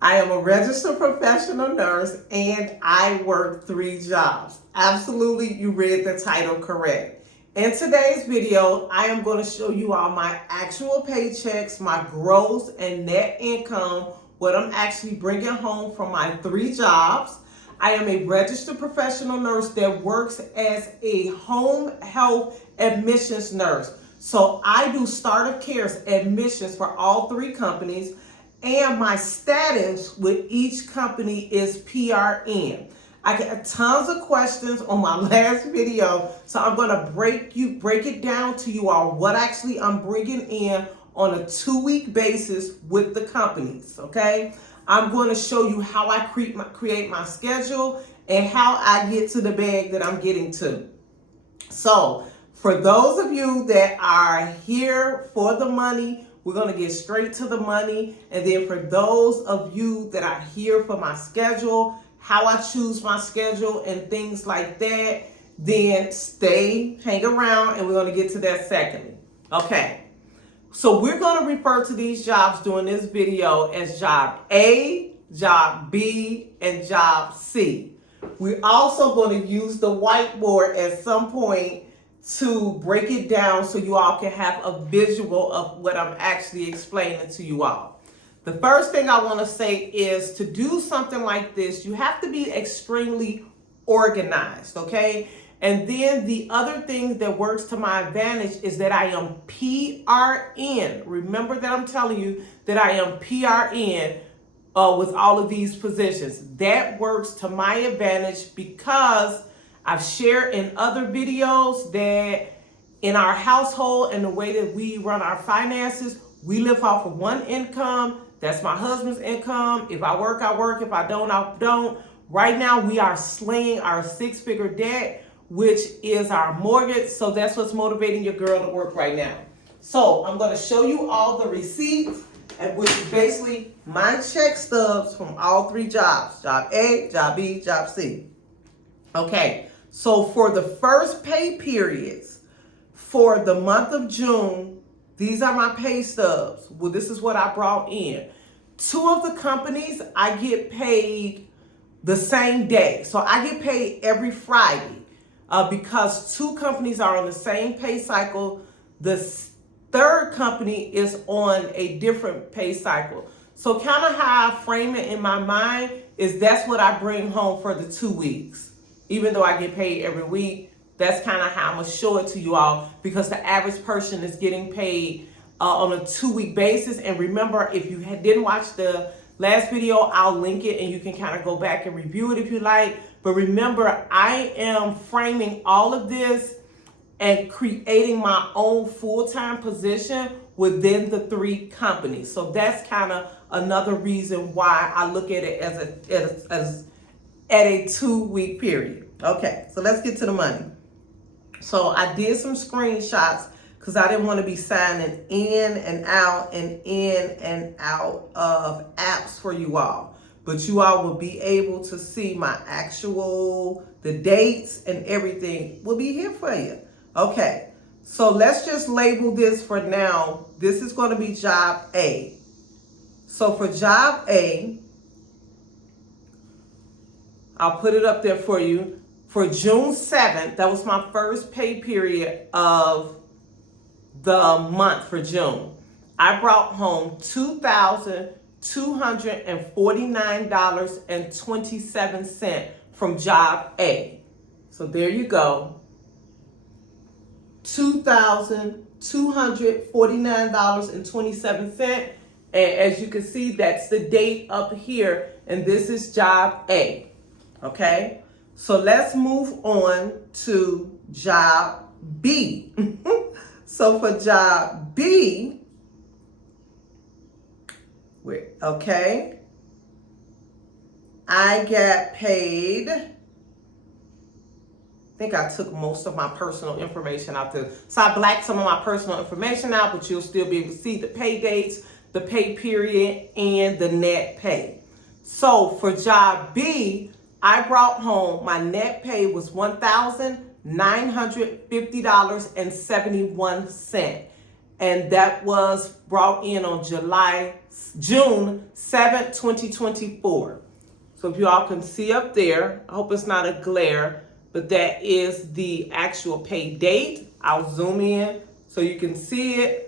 I am a registered professional nurse and I work 3 jobs. Absolutely, you read the title correct. In today's video, I am going to show you all my actual paychecks, my gross and net income, what I'm actually bringing home from my 3 jobs. I am a registered professional nurse that works as a home health admissions nurse. So I do start of care admissions for all 3 companies. And my status with each company is PRN. I get tons of questions on my last video, so I'm going to break it down to you all what actually I'm bringing in on a 2-week basis with the companies, okay? I'm going to show you how I create my schedule and how I get to the bag that I'm getting to. So, for those of you that are here for the money, we're going to get straight to the money. And then for those of you that are here for my schedule, how I choose my schedule and things like that, then hang around, and we're going to get to that secondly. Okay. So we're going to refer to these jobs during this video as job A, job B, and job C. We're also going to use the whiteboard at some point to break it down so you all can have a visual of what I'm actually explaining to you all. The first thing I want to say is to do something like this, you have to be extremely organized, okay? And then the other thing that works to my advantage is that I am PRN. Remember that I'm telling you that I am PRN with all of these positions. That works to my advantage because I've shared in other videos that in our household and the way that we run our finances, we live off of one income. That's my husband's income. If I work, I work. If I don't, I don't. Right now, we are slaying our 6-figure debt, which is our mortgage. So that's what's motivating your girl to work right now. So I'm going to show you all the receipts, which is basically my check stubs from all 3 jobs. Job A, job B, job C. Okay. So for the first pay periods, for the month of June, these are my pay stubs. Well, this is what I brought in. 2 of the companies, I get paid the same day. So I get paid every Friday because 2 companies are on the same pay cycle. The 3rd company is on a different pay cycle. So kind of how I frame it in my mind is that's what I bring home for the 2 weeks. Even though I get paid every week, that's kind of how I'm going to show it to you all because the average person is getting paid on a 2-week basis. And remember, if you didn't watch the last video, I'll link it and you can kind of go back and review it if you like. But remember, I am framing all of this and creating my own full-time position within the 3 companies. So that's kind of another reason why I look at it as at a 2-week period. Okay, so let's get to the money. So I did some screenshots because I didn't want to be signing in and out of apps for you all. But you all will be able to see my the dates and everything will be here for you. Okay, so let's just label this for now. This is going to be job A. So for job A, I'll put it up there for you. For June 7th, that was my first pay period of the month for June. I brought home $2,249.27 from job A. So there you go. $2,249.27. And as you can see, that's the date up here. And this is job A. Okay, so let's move on to job B. So for job B, okay, I got paid. I think I took most of my personal information out there. So I blacked some of my personal information out, but you'll still be able to see the pay dates, the pay period, and the net pay. So for job B, I brought home, my net pay was $1,950.71. And that was brought in on July June 7th, 2024. So if you all can see up there, I hope it's not a glare, but that is the actual pay date. I'll zoom in so you can see it.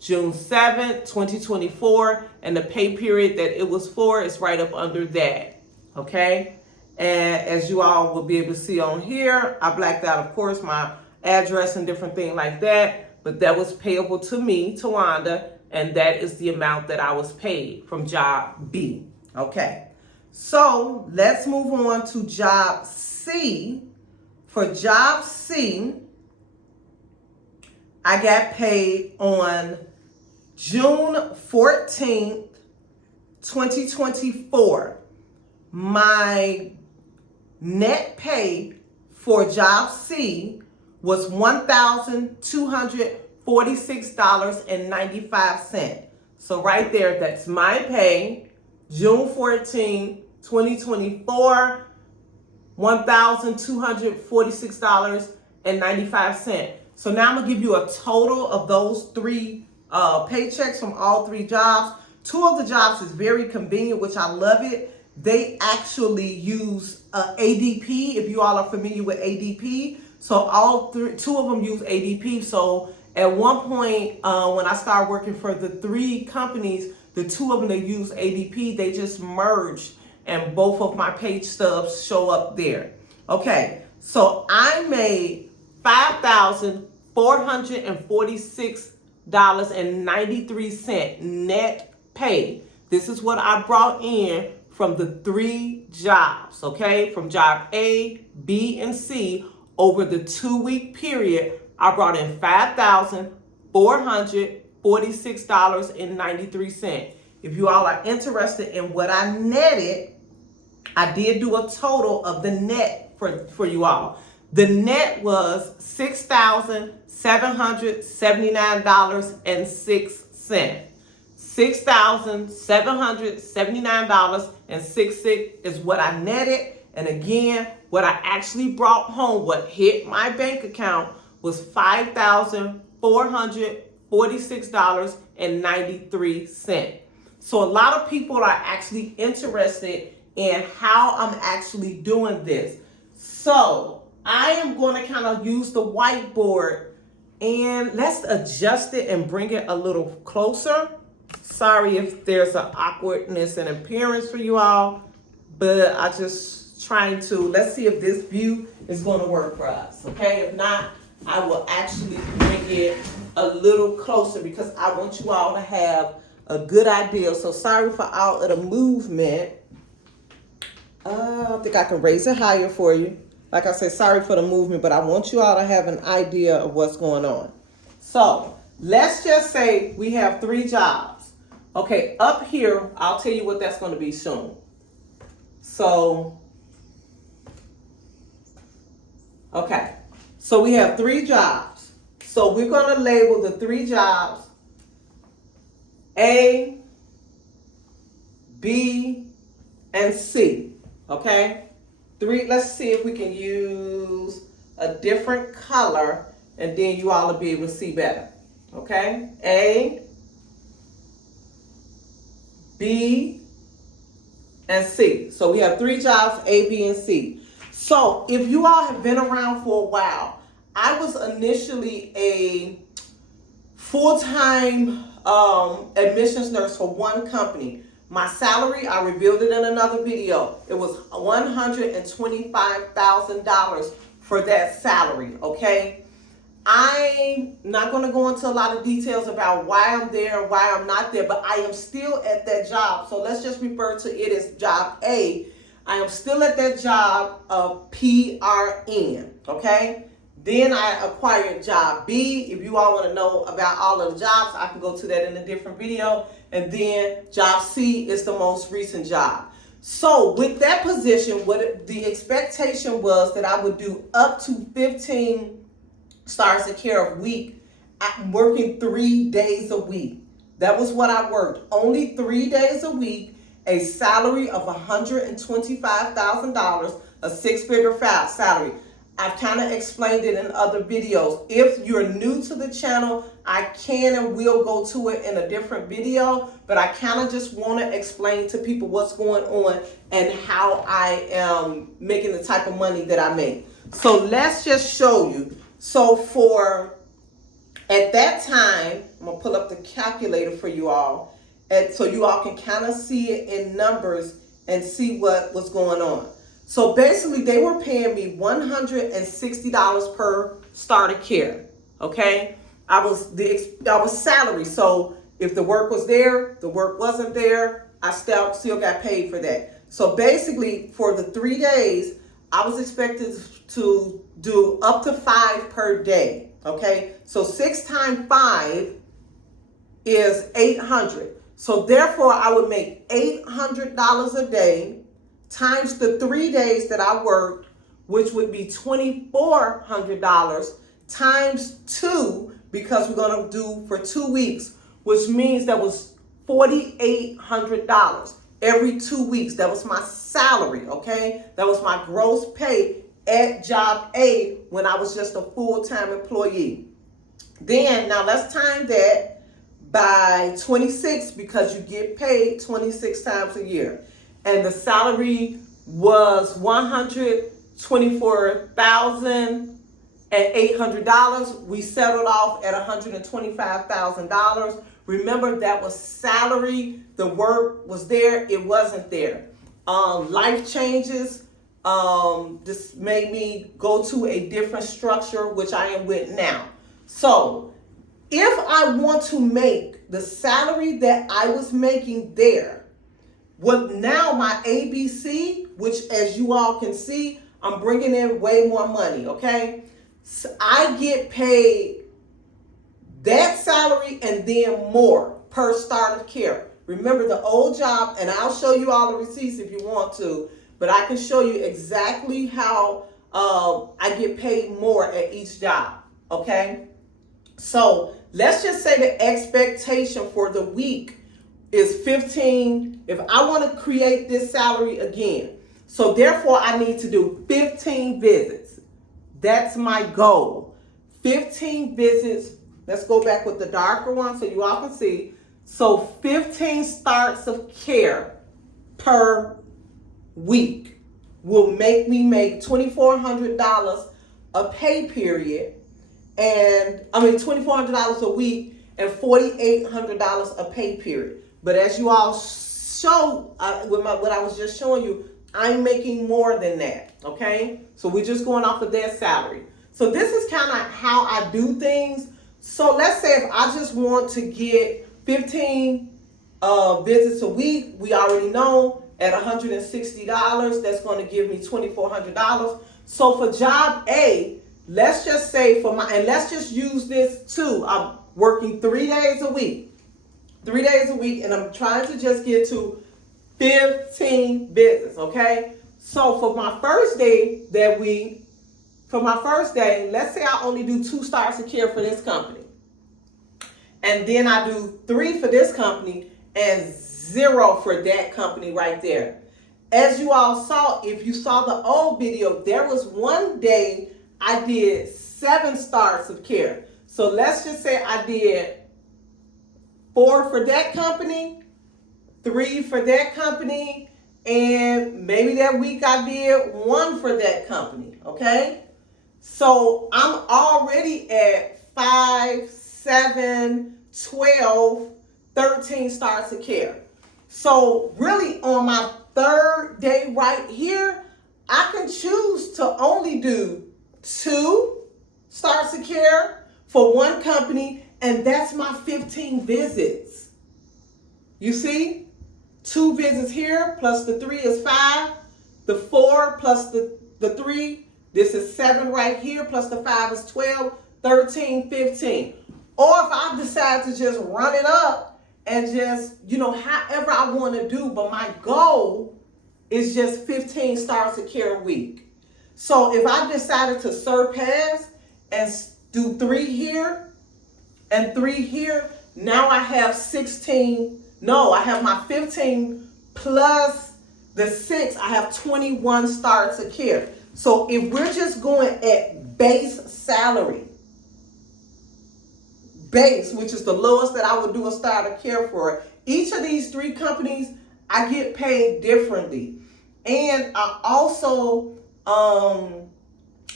June 7th, 2024, and the pay period that it was for is right up under that, okay? And as you all will be able to see on here, I blacked out, of course, my address and different things like that, but that was payable to me, Tawanda, and that is the amount that I was paid from job B, okay? So let's move on to job C. For job C, I got paid on June 14th, 2024. My net pay for job C was $1,246.95. So right there, that's my pay, June 14, 2024, $1,246.95. So now I'm gonna give you a total of those three paychecks from all three jobs. Two of the jobs is very convenient, which I love it. They actually use ADP, if you all are familiar with ADP. So two of them use ADP. So at one point, when I started working for the three companies, the two of them, they use ADP. They just merged and both of my pay stubs show up there. Okay, so I made $5,446.93 net pay. This is what I brought in from the three jobs, okay? From job A, B, and C. Over the 2-week period, I brought in $5,446.93. If you all are interested in what I netted, I did do a total of the net for you all. The net was $6,779.06. $6,779.06 is what I netted. And again, what I actually brought home, what hit my bank account, was $5,446.93. So a lot of people are actually interested in how I'm actually doing this. So I am going to kind of use the whiteboard and let's adjust it and bring it a little closer. Sorry if there's an awkwardness in appearance for you all, but I just trying to, let's see if this view is going to work for us, okay? If not, I will actually bring it a little closer because I want you all to have a good idea. So sorry for all of the movement. I think I can raise it higher for you. Like I said, sorry for the movement, but I want you all to have an idea of what's going on. So let's just say we have three jobs. Okay, up here, I'll tell you what that's going to be soon. So, okay, so we have three jobs. So we're going to label the three jobs A, B, and C. Okay? Let's see if we can use a different color and then you all will be able to see better. Okay? A, B, and C. So we have three jobs, A, B, and C. So if you all have been around for a while, I was initially a full-time admissions nurse for one company. My salary, I revealed it in another video. It was $125,000 for that salary, okay? I'm not going to go into a lot of details about why I'm there and why I'm not there, but I am still at that job. So let's just refer to it as job A. I am still at that job of PRN, okay? Then I acquired job B. If you all want to know about all of the jobs, I can go to that in a different video. And then job C is the most recent job. So with that position, what the expectation was that I would do up to 15 stars of care a week, working 3 days a week. That was what I worked. Only 3 days a week, a salary of $125,000, a six-figure salary. I've kind of explained it in other videos. If you're new to the channel, I can and will go to it in a different video, but I kind of just want to explain to people what's going on and how I am making the type of money that I make. So let's just show you. So at that time, I'm going to pull up the calculator for you all, and so you all can kind of see it in numbers and see what was going on. So basically, they were paying me $160 per start of care. Okay, I was salary. So if the work was there, the work wasn't there, I still got paid for that. So basically, for the 3 days, I was expected to do up to 5 per day. Okay, so 6 times 5 is 800. So therefore, I would make $800 a day times the 3 days that I worked, which would be $2,400 times 2, because we're going to do for 2 weeks, which means that was $4,800 every 2 weeks. That was my salary, okay? That was my gross pay at job A when I was just a full-time employee. Then, now let's time that by 26, because you get paid 26 times a year. And the salary was $124,800. We settled off at $125,000. Remember, that was salary. The work was there. It wasn't there. Life changes. This made me go to a different structure, which I am with now. So if I want to make the salary that I was making there, well, now my ABC, which as you all can see, I'm bringing in way more money, okay? So I get paid that salary and then more per start of care. Remember the old job, and I'll show you all the receipts if you want to, but I can show you exactly how I get paid more at each job, okay? So let's just say the expectation for the week is 15. If I want to create this salary again, so therefore I need to do 15 visits. That's my goal. 15 visits. Let's go back with the darker one so you all can see. So 15 starts of care per week will make me make $2,400 a pay period, and $2,400 a week and $4,800 a pay period. But as you all show with what I was just showing you, I'm making more than that, okay? So we're just going off of their salary. So this is kind of how I do things. So let's say if I just want to get 15 visits a week, we already know at $160, that's going to give me $2,400. So for job A, let's just say and let's just use this too. I'm working 3 days a week. 3 days a week, and I'm trying to just get to 15 visits, okay? So for my first day, let's say I only do 2 starts of care for this company. And then I do 3 for this company and 0 for that company right there. As you all saw, if you saw the old video, there was one day I did 7 starts of care. So let's just say I did 4 for that company, 3 for that company, and maybe that week I did 1 for that company, okay? So I'm already at 5, 7, 12, 13 starts of care. So really on my 3rd day right here, I can choose to only do 2 starts of care for one company, and that's my 15 visits. You see? 2 visits here, plus the 3 is 5. The 4 plus the 3, this is 7 right here, plus the 5 is 12, 13, 15. Or if I decide to just run it up and just, however I want to do, but my goal is just 15 starts of care a week. So if I decided to surpass and do 3 here, and 3 here, now I have 16. No, I have my 15 plus the 6. I have 21 starts of care. So if we're just going at base salary, base, which is the lowest that I would do a starter care for, each of these three companies, I get paid differently. And I also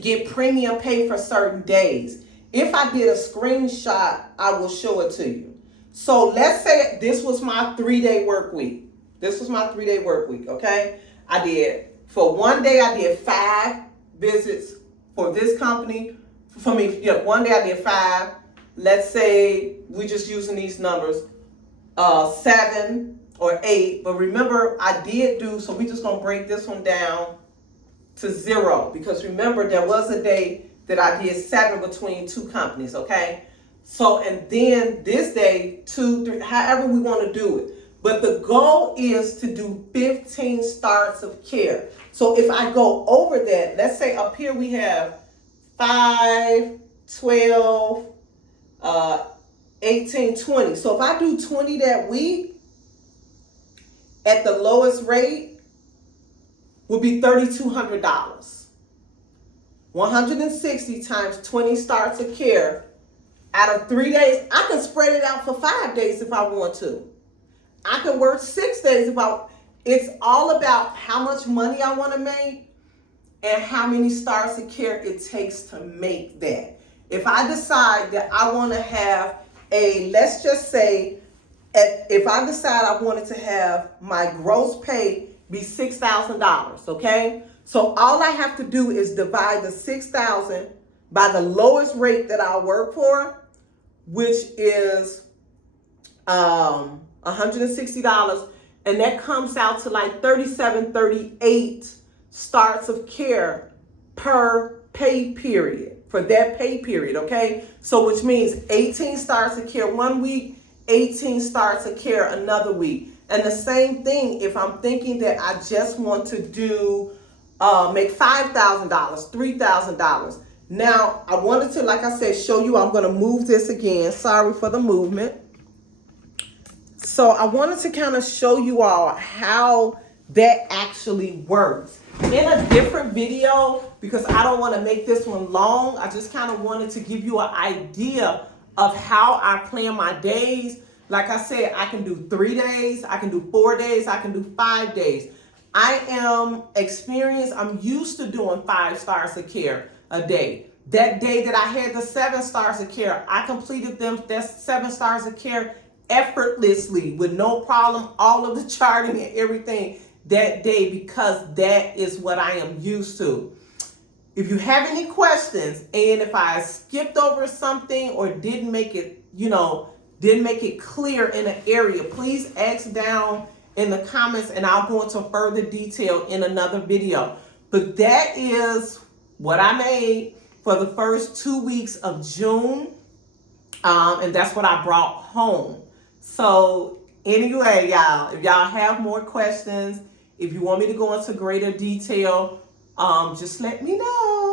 get premium pay for certain days. If I did a screenshot, I will show it to you. So let's say this was my 3-day work week. This was my 3-day work week, okay? I did, for one day, I did 5 visits for this company. For me, yeah, one day I did 5. Let's say we're just using these numbers, 7 or 8. But remember, I did do, so we're just going to break this one down to 0. Because remember, there was a day that I did 7 between 2 companies, okay? So, and then this day, 2, 3, however we want to do it. But the goal is to do 15 starts of care. So if I go over that, let's say up here we have 5, 12, 18, 20. So if I do 20 that week, at the lowest rate will be $3,200. 160 times 20 starts of care. Out of 3 days, I can spread it out for 5 days if I want to. I can work 6 days if I. It's all about how much money I want to make and how many starts of care it takes to make that. If I decide that I want to have a, let's just say, if I decide I wanted to have my gross pay be $6,000, okay? So all I have to do is divide the $6,000 by the lowest rate that I'll work for, which is $160, and that comes out to like 37, 38 starts of care per pay period, for that pay period, okay? So which means 18 starts of care one week, 18 starts of care another week. And the same thing if I'm thinking that I just want to do, make $5,000, $3,000. Now, I wanted to, like I said, show you, I'm going to move this again. Sorry for the movement. So I wanted to kind of show you all how that actually works. In a different video, because I don't want to make this one long, I just kind of wanted to give you an idea of how I plan my days. Like I said, I can do 3 days, I can do 4 days, I can do 5 days. I am experienced, I'm used to doing 5 stars of care a day. That day that I had the 7 stars of care, I completed them, that's 7 stars of care effortlessly with no problem, all of the charting and everything that day, because that is what I am used to. If you have any questions, and if I skipped over something or didn't make it, didn't make it clear in an area, please ask down in the comments and I'll go into further detail in another video. But that is what I made for the first 2 weeks of June. And that's what I brought home. So anyway, y'all, if y'all have more questions, if you want me to go into greater detail, just let me know.